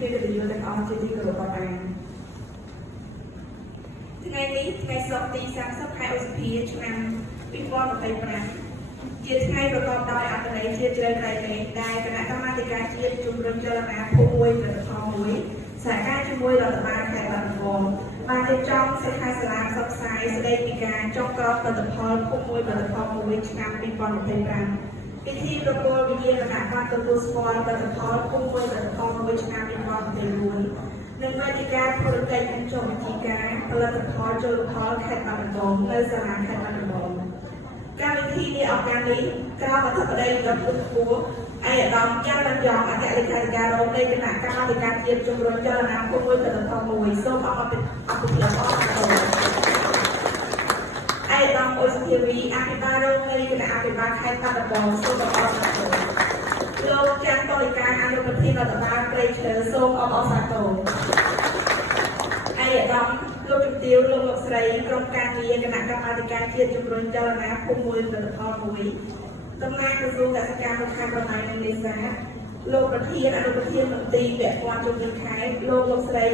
គេទៅយល់ទាំងអស់ជាទីគោរពបានថ្ងៃនេះថ្ងៃសុក្រទី30ខែឧសភាឆ្នាំ2025ជាថ្ងៃប្រកបដោយអត្ថន័យជ្រាលជ្រៅក្រៃលែងដែលគណៈកម្មាធិការជាតិជំរុញចលនាភូមិមួយផលិតផលមួយសហការជាមួយរដ្ឋបាលខេត្តបាត់ដំបងបានរៀបចំសិក្ខាសាលាផ្សព្វផ្សាយស្តីពីការចុះក្រោមផលិតផលភូមិមួយផលិតផលមួយឆ្នាំ2025ពិធីប្រគល់វិញ្ញាបនបត្រទទួលស្គាល់ផលិតផលភូមិមួយផលិតផលមួយឆ្នាំ2024និងវេទិកាធុរកិច្ចនិងចុះបញ្ជីការផលិតផលជលផលខេត្តបាត់ដំបងនៅសាលាខេត្តបាត់ដំបងកម្មវិធីនេះឱកាសនេះក្រមអធិបតីដ៏ខ្ពស់ឯកឧត្តមច័ន្ទរំយ៉ងអគ្គលេខាធិការរងនៃគណៈកម្មាធិការជាតិជំរុញចលនាភូមិមួយផលិតផលមួយសូមអបអរសាទរឯកឧត្តមអ៊ុយសុធាវីអភិបាលរងនៃគណៈអភិបាលខេត្តបាត់ដំបងសូមអបអរសាទរលោកច័ន្ទបរិការអនុប្រធានរដ្ឋបាលព្រៃឈើសូមអបអរសាទរឯកឧត្តមលោកជំទាវលោកស្រីក្រុមការងារគណៈកម្មាធិការជាតិជំរុញចលនាភូមិមួយផលិតផលមួយតំណាងក្រសួងកសិកម្មនិងខាងប្រម៉ាញ់និងនេសាទលោកប្រធានអនុប្រធានមន្ត្រីពាក់ព័ន្ធជំនាញខេត្តលោកស្រី